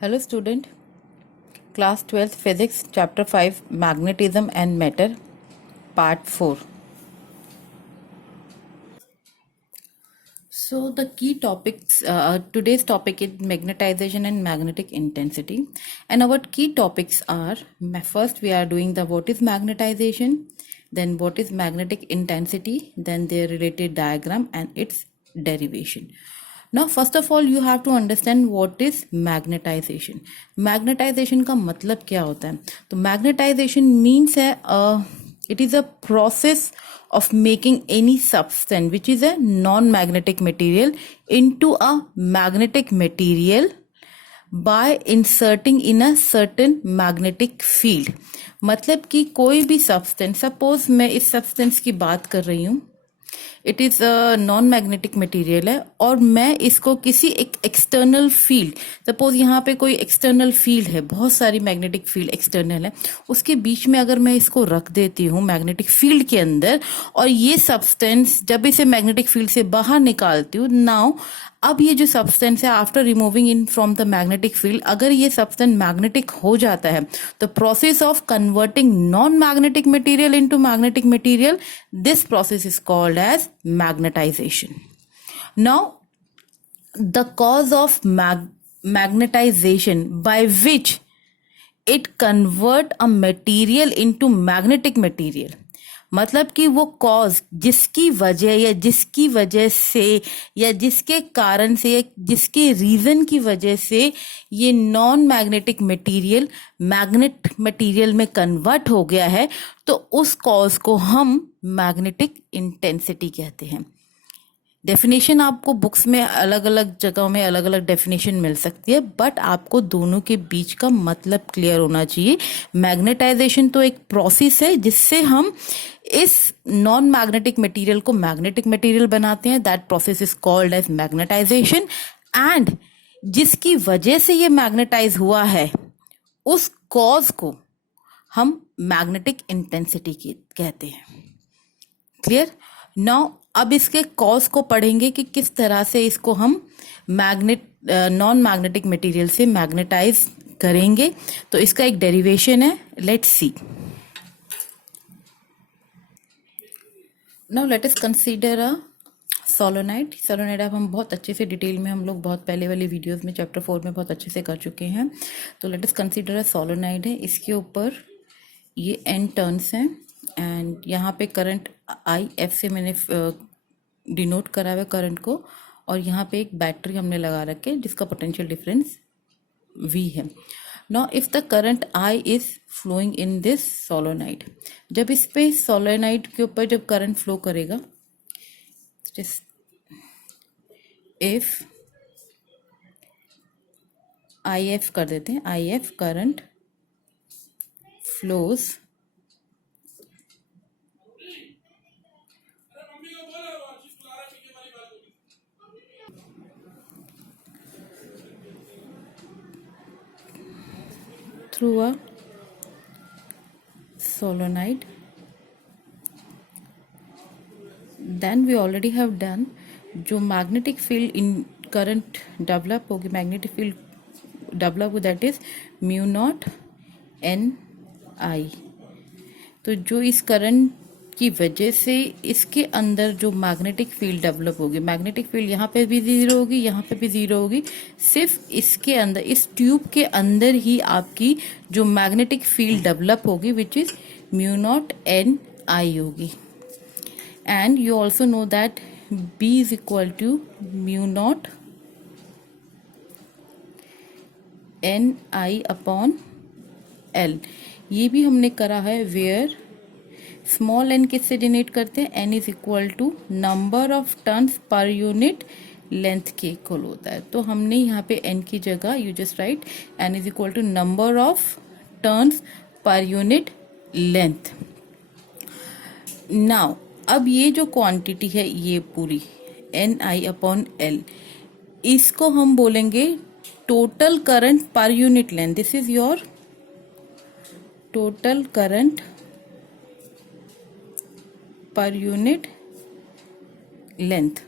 Hello student, class 12th physics chapter 5 magnetism and matter part 4. So the key topics, today's topic is magnetization and magnetic intensity, and our key topics are, first we are doing the what is magnetization, then what is magnetic intensity, then their related diagram and its derivation. Now first of all you have to understand what is magnetization. Magnetization का मतलब क्या होता है? तो magnetization means है it is a process of making any substance which is a non-magnetic material into a magnetic material by inserting in a certain magnetic field. मतलब कि कोई भी substance, suppose मैं इस substance की बात कर रही हूँ, it is non magnetic material है और मैं इसको किसी एक एक्सटर्नल फील्ड, सपोज यहाँ पे कोई एक्सटर्नल फील्ड है, बहुत सारी मैग्नेटिक फील्ड एक्सटर्नल है, उसके बीच में अगर मैं इसको रख देती हूँ मैग्नेटिक फील्ड के अंदर और ये सब्सटेंस जब इसे मैग्नेटिक फील्ड से बाहर निकालती हूँ, नाउ अब ये जो सब्सटेंस है after removing in from the magnetic field, अगर ये सब्सटेंस मैग्नेटिक हो जाता है तो process of converting non magnetic material into magnetic material, this process is called as magnetization. Now the cause of magnetization by which it convert a material into magnetic material, मतलब कि वो cause जिसकी वजह या जिसकी वजह से या जिसके कारण से या जिसके रीजन की वजह से ये non magnetic material magnet material में कन्वर्ट हो गया है, तो उस कॉज को हम मैग्नेटिक इंटेंसिटी कहते हैं. डेफिनेशन आपको बुक्स में अलग अलग जगहों में अलग अलग डेफिनेशन मिल सकती है, बट आपको दोनों के बीच का मतलब क्लियर होना चाहिए. मैग्नेटाइजेशन तो एक प्रोसेस है जिससे हम इस नॉन मैग्नेटिक मटेरियल को मैग्नेटिक मटेरियल बनाते हैं, that process is called as magnetization. And जिसकी वजह से ये मैग्नेटाइज हुआ है उस कॉज को हम मैग्नेटिक इंटेंसिटी कहते हैं. क्लियर? नाउ अब इसके कॉज को पढ़ेंगे कि किस तरह से इसको हम नॉन मैग्नेटिक मटेरियल से मैग्नेटाइज करेंगे. तो इसका एक डेरिवेशन है, let's see. Now let us consider a solenoid. Solenoid अब हम बहुत अच्छे से डिटेल में हम लोग बहुत पहले वाले वीडियोस में चैप्टर 4 में बहुत अच्छे से कर चुके हैं. तो let us consider a solenoid है, इसके ऊपर ये एन टर्न्स हैं एंड यहाँ पे करंट आई एफ से मैंने डिनोट करा हुआ करंट को, और यहाँ पे एक बैटरी हमने लगा रखे जिसका पोटेंशियल डिफरेंस V है. Now if the current I is flowing in this solenoid, जब इस पे सोलोनाइड के ऊपर जब करंट फ्लो करेगा, इफ IF कर देते हैं, IF current flows through a solenoid, then we already have done जो magnetic field in current develop होगी, मैग्नेटिक फील्ड डेवलप हो, that is mu naught n I. तो जो इस करंट की वजह से इसके अंदर जो मैग्नेटिक फील्ड डेवलप होगी, मैग्नेटिक फील्ड यहाँ पे भी जीरो होगी, यहाँ पे भी जीरो होगी, सिर्फ इसके अंदर इस ट्यूब के अंदर ही आपकी जो मैग्नेटिक फील्ड डेवलप होगी which is mu naught n I होगी. And you also know that B is equal to mu naught n I upon L. ये भी हमने करा है वेयर स्मॉल एन किससे डिनोट करते हैं, n is equal to number of turns per unit length के इक्वल होता है. तो हमने यहाँ पे एन की जगह you just write n is equal to number of turns per unit length. Now अब ये जो क्वांटिटी है ये पूरी एन आई अपॉन एल, इसको हम बोलेंगे टोटल करंट पर unit length. This is your total current per unit length.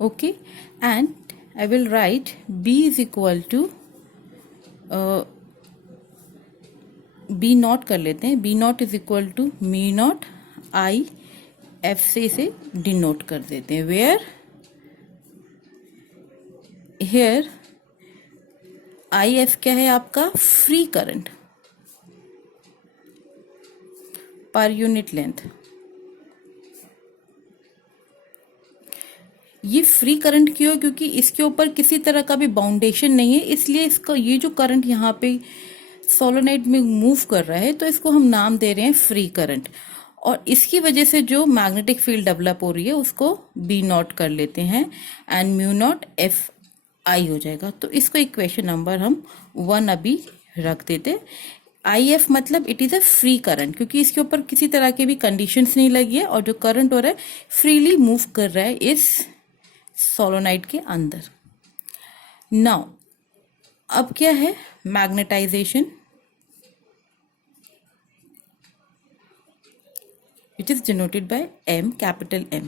Okay, and I will write B is equal to B naught कर लेते हैं, B naught is equal to mu naught I F से इसे denote कर देते हैं, where here I F क्या है आपका, फ्री करंट पर यूनिट लेंथ। ये फ्री करंट क्यों है, क्योंकि इसके ऊपर किसी तरह का भी बाउंडेशन नहीं है, इसलिए इसका ये जो करंट यहाँ पे सोलोनाइड में मूव कर रहा है तो इसको हम नाम दे रहे हैं फ्री करंट। और इसकी वजह से जो मैग्नेटिक फील्ड डेवलप हो रही है उसको बी नॉट कर लेते हैं and mu naught F I हो जाएगा। तो इसको इक्वेशन नंबर हम 1 अभी रख देते। आई एफ मतलब it is a free current, क्योंकि इसके ऊपर किसी तरह के भी कंडीशंस नहीं लगी है और जो करंट हो रहा है फ्रीली मूव कर रहा है इस सोलोनाइड के अंदर। नाउ अब क्या है, magnetisation which is denoted by M, capital M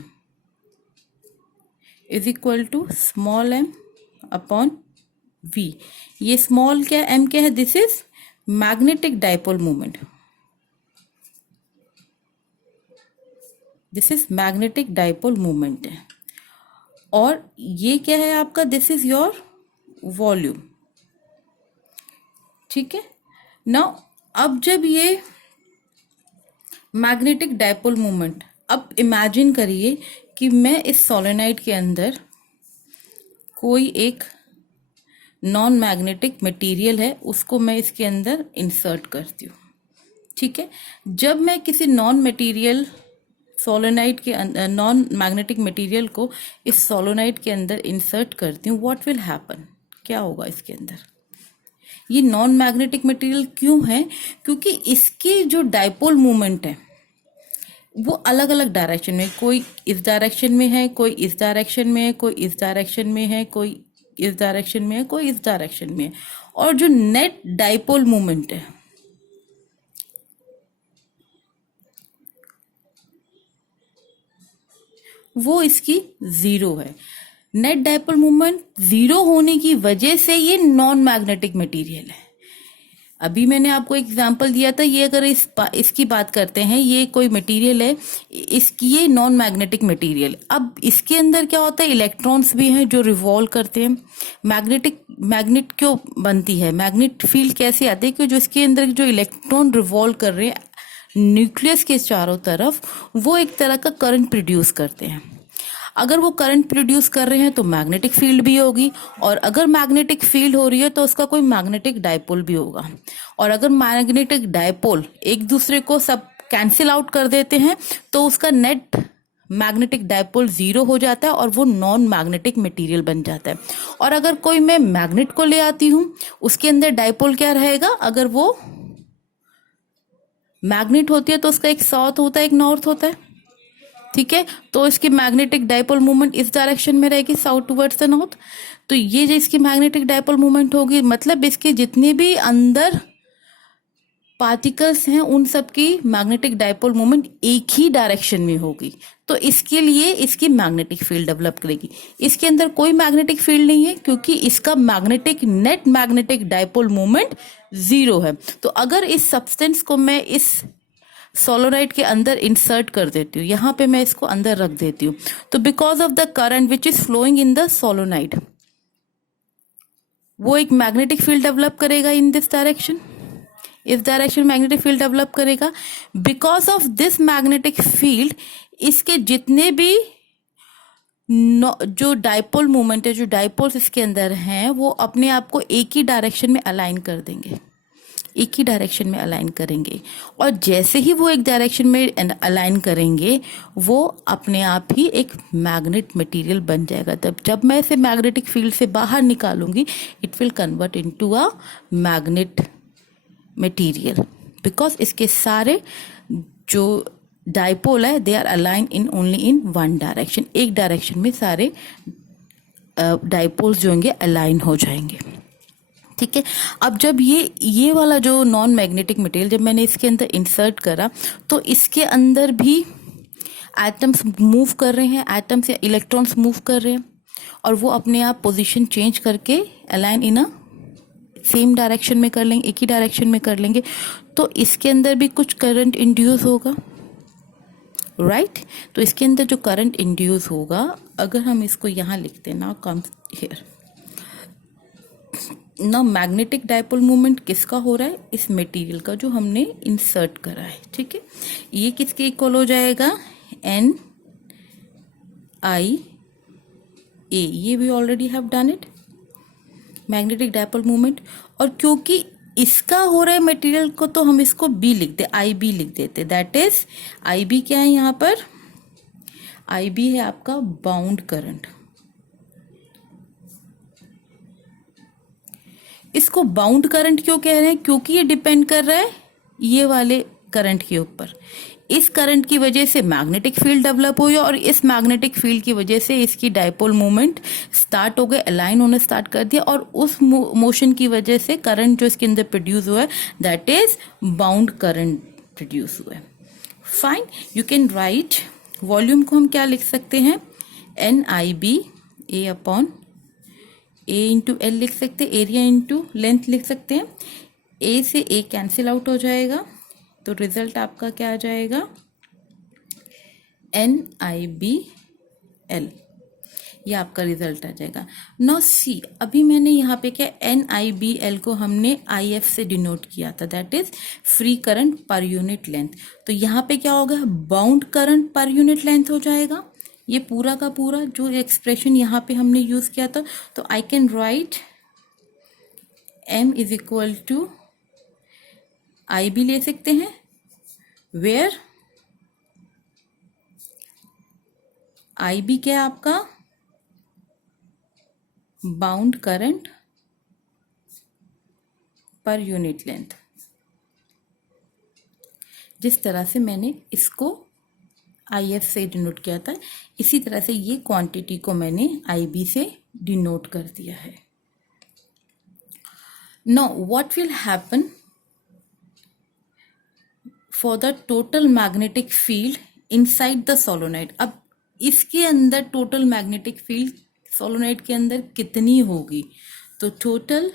is equal to small m upon V। ये स्मॉल क्या m क्या है, this is magnetic dipole moment, this is magnetic dipole moment है। और ये क्या है आपका, दिस इज योर वॉल्यूम, ठीक है। नाउ अब जब ये मैग्नेटिक डाइपोल मोमेंट, अब इमेजिन करिए कि मैं इस सोलेनाइड के अंदर कोई एक नॉन मैग्नेटिक मटेरियल है उसको मैं इसके अंदर इंसर्ट करती हूँ, ठीक है। जब मैं किसी नॉन मटेरियल सोलेनाइड के अंदर, नॉन मैग्नेटिक मटेरियल को इस सोलेनाइड के अंदर इंसर्ट करती हूँ, व्हाट विल हैपन, क्या होगा इसके अंदर। ये नॉन मैग्नेटिक मटेरियल क्यों है, क्योंकि इसकी जो डाइपोल मोमेंट है वो अलग अलग डायरेक्शन में, कोई इस डायरेक्शन में है, कोई इस डायरेक्शन में है, कोई इस डायरेक्शन में है, कोई इस डायरेक्शन में है, कोई इस डायरेक्शन में है। और जो नेट डाइपोल मोमेंट है वो इसकी 0 है। नेट डाइपोल मोमेंट 0 होने की वजह से ये नॉन मैग्नेटिक मटेरियल है। अभी मैंने आपको एग्जांपल दिया था, ये अगर इसकी बात करते हैं, ये कोई मटेरियल है, इसकी ये नॉन मैग्नेटिक मटेरियल। अब इसके अंदर क्या होता है, इलेक्ट्रॉन्स भी हैं जो रिवॉल्व करते हैं। मैग्नेट क्यों बनती है, मैग्नेट फील्ड कैसे आती है, कि जो इसके अंदर जो इलेक्ट्रॉन रिवॉल्व कर रहे हैं न्यूक्लियस के चारों तरफ, वो एक तरह का करंट प्रोड्यूस करते हैं। अगर वो करंट प्रोड्यूस कर रहे हैं तो मैग्नेटिक फील्ड भी होगी, और अगर मैग्नेटिक फील्ड हो रही है तो उसका कोई मैग्नेटिक डाइपोल भी होगा। और अगर मैग्नेटिक डाइपोल एक दूसरे को सब कैंसिल आउट कर देते हैं तो उसका नेट मैग्नेटिक डाइपोल 0 हो जाता है और वो नॉन मैग्नेटिक मटेरियल बन जाता है। और अगर कोई मैं मैग्नेट को ले आती हूँ, उसके अंदर डाइपोल क्या रहेगा, अगर वो मैग्नेट होती है तो उसका एक साउथ होता है, एक नॉर्थ होता है, ठीक है। तो इसकी मैग्नेटिक डाइपोल मूवमेंट इस डायरेक्शन में रहेगी, साउथ टुवर्ड्स द नॉर्थ। तो ये जो इसकी मैग्नेटिक डाइपोल मूवमेंट होगी, मतलब इसके जितने भी अंदर पार्टिकल्स हैं उन सब की मैग्नेटिक डाइपोल मूवमेंट एक ही डायरेक्शन में होगी। तो इसके लिए इसकी मैग्नेटिक फील्ड डेवलप करेगी। इसके अंदर कोई मैग्नेटिक फील्ड नहीं है क्योंकि इसका नेट मैग्नेटिक डाइपोल मूवमेंट 0 है। तो अगर इस सब्सटेंस को मैं इस सोलोनाइड के अंदर इंसर्ट कर देती हूँ, यहां पे मैं इसको अंदर रख देती हूँ, तो because of the current which is flowing in the solenoid, वो एक मैग्नेटिक फील्ड डेवलप करेगा इन दिस डायरेक्शन, इस डायरेक्शन मैग्नेटिक फील्ड डेवलप करेगा। Because of this magnetic field इसके जितने भी जो डाइपोल मूवमेंट है, जो डाइपोल्स इसके अंदर हैं, वो अपने आप को एक ही डायरेक्शन में अलाइन कर देंगे, एक ही डायरेक्शन में अलाइन करेंगे। और जैसे ही वो एक डायरेक्शन में अलाइन करेंगे, वो अपने आप ही एक मैग्नेट मटेरियल बन जाएगा। तब जब मैं इसे मैग्नेटिक फील्ड से बाहर निकालूंगी, it will convert into a magnet material, because इसके सारे जो डाइपोल है they are align in only in one direction, एक डायरेक्शन में सारे डाइपोल्स जो होंगे अलाइन हो जाएंगे, ठीक है। अब जब ये वाला जो नॉन मैग्नेटिक मटेरियल जब मैंने इसके अंदर इंसर्ट करा, तो इसके अंदर भी एटम्स मूव कर रहे हैं, एटम्स या इलेक्ट्रॉन्स मूव कर रहे हैं, और वो अपने आप पोजीशन चेंज करके अलाइन इन अ सेम डायरेक्शन में कर लेंगे, एक ही डायरेक्शन में कर लेंगे, तो इसके अंदर भी कुछ करंट इंड्यूस होगा, राइट। तो इसके अंदर जो करंट इंड्यूस होगा, अगर हम इसको यहाँ लिखते हैं, नाउ कम्स हियर, ना मैग्नेटिक डायपोल मूवमेंट किसका हो रहा है, इस मटेरियल का जो हमने इंसर्ट करा है, ठीक है। ये किसके इक्वल हो जाएगा, एन आई ए, ये भी already have done it, magnetic dipole movement. और क्योंकि इसका हो रहा है मटेरियल को, तो हम इसको बी लिखते, आई बी लिख देते, दैट इज आई बी क्या है यहाँ पर, आई बी है आपका बाउंड करंट। इसको बाउंड करंट क्यों कह रहे हैं, क्योंकि ये डिपेंड कर रहा है ये वाले करंट के ऊपर। इस करंट की वजह से मैग्नेटिक फील्ड डेवलप हुई और इस मैग्नेटिक फील्ड की वजह से इसकी डायपोल मूवमेंट स्टार्ट हो गए, अलाइन होना स्टार्ट कर दिया, और उस मोशन की वजह से करंट जो इसके अंदर प्रोड्यूस हुआ है, that is bound current produce हुआ है। Fine, you can right, volume को हम क्या लिख सकते हैं, एन आई बी ए अपॉन ए इंटू एल लिख सकते हैं, एरिया इंटू लेंथ लिख सकते हैं। ए से ए कैंसिल आउट हो जाएगा, तो रिजल्ट आपका क्या आ जाएगा, एन आई बी एल, ये आपका रिजल्ट आ जाएगा। नाउ सी, अभी मैंने यहाँ पे क्या, एन आई बी एल को हमने आई एफ से डिनोट किया था, दैट इज फ्री करंट पर यूनिट लेंथ। तो यहाँ पे क्या होगा, बाउंड करंट पर यूनिट लेंथ हो जाएगा। ये पूरा का पूरा जो एक्सप्रेशन यहाँ पे हमने यूज किया था, तो I can write M is equal to I भी ले सकते हैं, वेयर आई बी क्या है आपका, बाउंड करंट पर यूनिट लेंथ। जिस तरह से मैंने इसको आई एफ से डिनोट किया था, इसी तरह से ये क्वांटिटी को मैंने आई बी से डिनोट कर दिया है। Now what will happen for the total magnetic field inside the solenoid. अब इसके अंदर टोटल मैग्नेटिक फील्ड सोलोनॉइड के अंदर कितनी होगी, तो total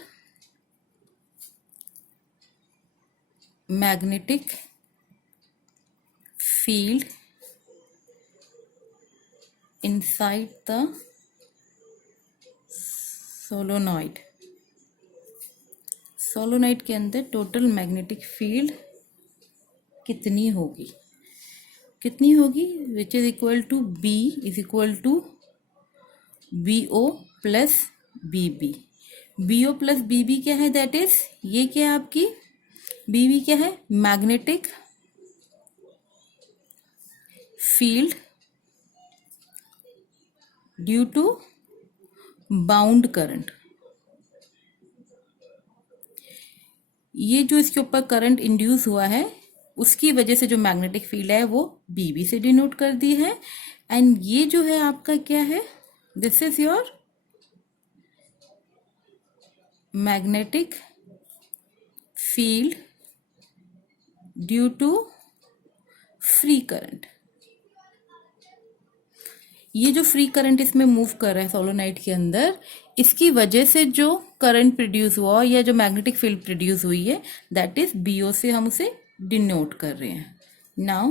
magnetic field inside the solenoid, solenoid के अंदर टोटल मैग्नेटिक फील्ड कितनी होगी, कितनी होगी, which is equal to B is equal to B O plus B B. B O plus B B क्या है, दैट इज, ये क्या है आपकी, बी बी क्या है, magnetic field due to bound current. ये जो इसके ऊपर करंट इंड्यूस हुआ है, उसकी वजह से जो मैग्नेटिक फील्ड है वो बीबी से डिनोट कर दी है। एंड ये जो है आपका क्या है, this is your magnetic field due to free current. ये जो फ्री करंट इसमें मूव कर रहा है सोलोनाइड के अंदर, इसकी वजह से जो करंट प्रोड्यूस हुआ या जो मैग्नेटिक फील्ड प्रोड्यूस हुई है, दैट इज बीओ से हम उसे डिनोट कर रहे हैं। Now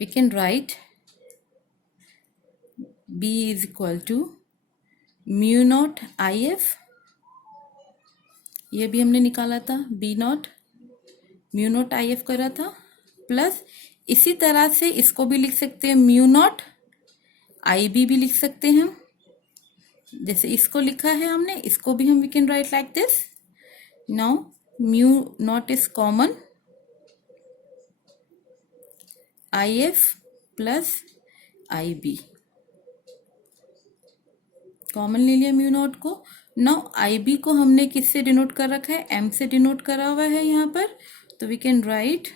we can write B is equal to mu naught I F, ये भी हमने निकाला था, B naught mu naught I F करा था, प्लस इसी तरह से इसको भी लिख सकते हैं, म्यू नॉट आई बी भी लिख सकते हैं, जैसे इसको लिखा है हमने, इसको भी हम we can write like this. Now mu naught is common, I F plus I B common ले लिया म्यू नॉट को। नाउ आई बी को हमने किससे डिनोट कर रखा है, एम से डिनोट करा हुआ है यहाँ पर, तो we can write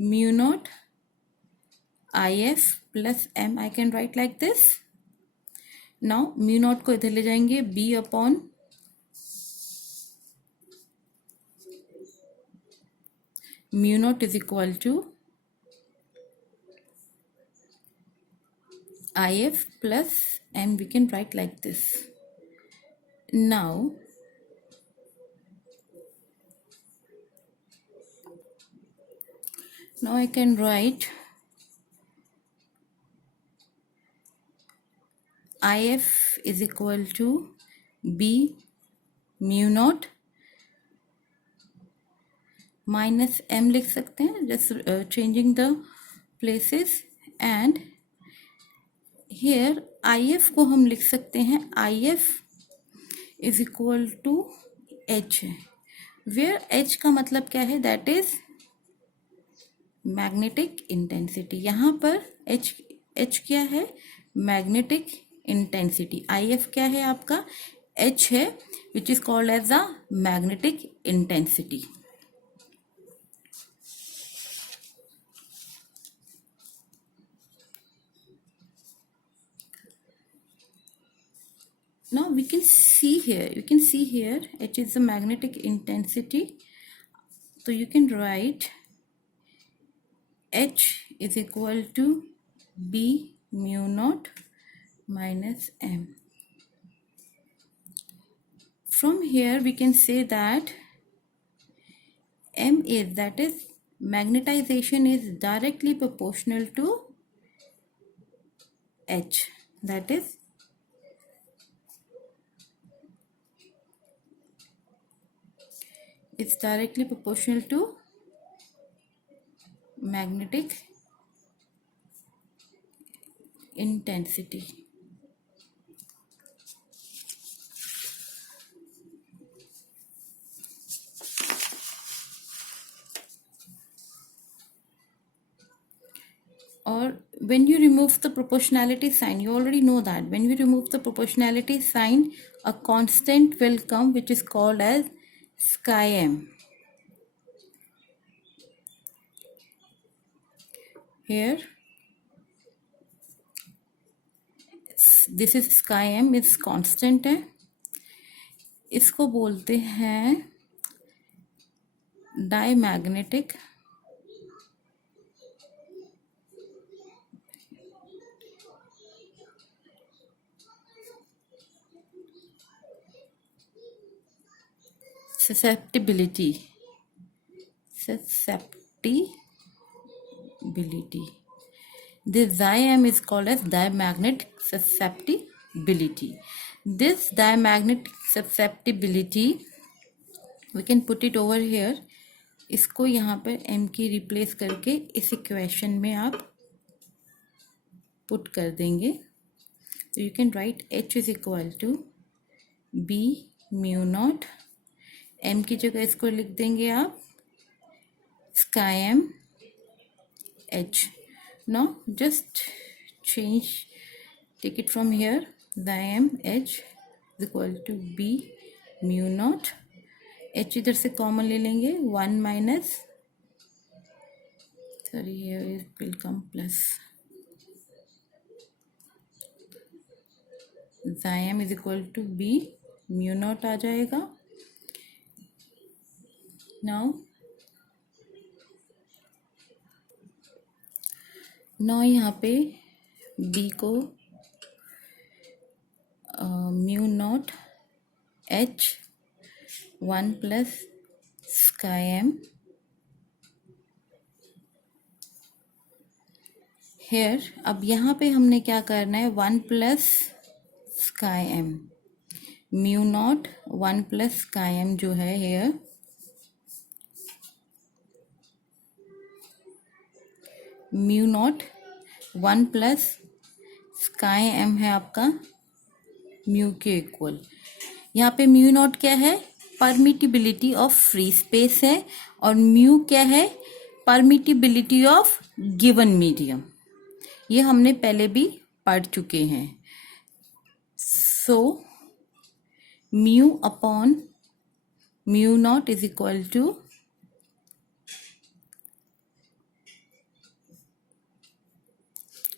mu naught I F plus M, I can write like this. Now mu naught को इधर ले जाएंगे, B upon mu naught is equal to I F plus M, we can write like this. now I can write IF is equal to B mu naught minus M लिख सकते हैं, just changing the places, and here IF को हम लिख सकते हैं IF is equal to H, where H का मतलब क्या है, that is मैग्नेटिक इंटेंसिटी. यहाँ पर H क्या है, मैग्नेटिक इंटेंसिटी. IF क्या है आपका, H है, which is called as a magnetic intensity. Now we can see here, H is the magnetic intensity. So you can write H is equal to B mu naught minus M. From here we can say that M is, that is magnetization is directly proportional to H, that is it's directly proportional to magnetic intensity. Or when you remove the proportionality sign, you already know that when you remove the proportionality sign, a constant will come which is called as chi m. Here this is chi m, is constant है, इसको बोलते हैं diamagnetic susceptibility. This chi m is called as diamagnetic susceptibility. This diamagnetic susceptibility, we can put it over here. इसको यहाँ पर m की replace करके इस इक्वेशन में आप पुट कर देंगे. तो you can write H is equal to B mu naught, m की जगह इसको लिख देंगे आप chi m H. Now just change, take it from here, chi m H is equal to B mu naught, H इधर से common ले लेंगे, 1 minus, sorry here it will come plus, chi m is equal to B mu naught आ जाएगा. now यहाँ पे B को mu naught H 1 plus chi m, here अब यहाँ पे हमने क्या करना है, 1 plus chi m, mu naught 1 plus chi m जो है here, mu naught 1 plus chi m है आपका म्यू के इक्वल. यहाँ पे म्यू नॉट क्या है, परमिटिबिलिटी ऑफ फ्री स्पेस है, और म्यू क्या है, परमिटिबिलिटी ऑफ गिवन मीडियम. ये हमने पहले भी पढ़ चुके हैं. So mu upon mu naught is equal to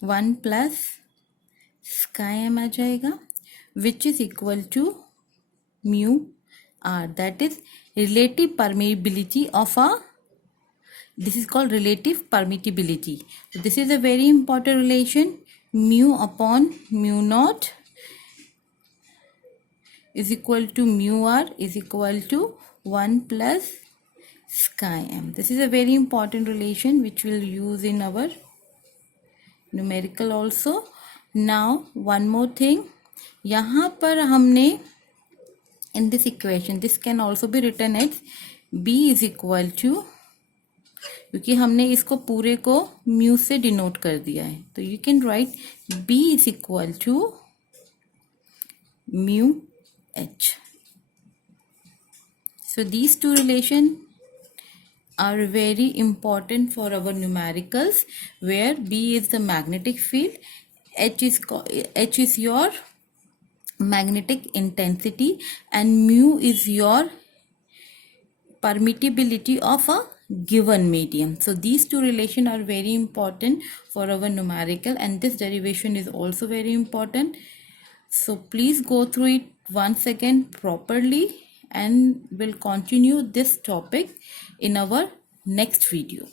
1 plus chi m आ जाएगा, which is equal to mu R, that is relative permeability of a, this is called relative permittivity. So this is a very important relation, mu upon mu naught is equal to mu r is equal to 1 plus sky m. This is a very important relation which we'll use in our numerical also. Now one more thing, यहाँ पर हमने in this equation this can also be written as b is equal to, क्योंकि हमने इसको पूरे को mu से denote कर दिया है, तो you can right b is equal to mu h. So these two relations are very important for our numericals, where b is the magnetic field, h is your magnetic intensity, and mu is your permittivity of a given medium. So these two relations are very important for our numerical, and this derivation is also very important. So please go through it once again properly, and we'll continue this topic in our next video.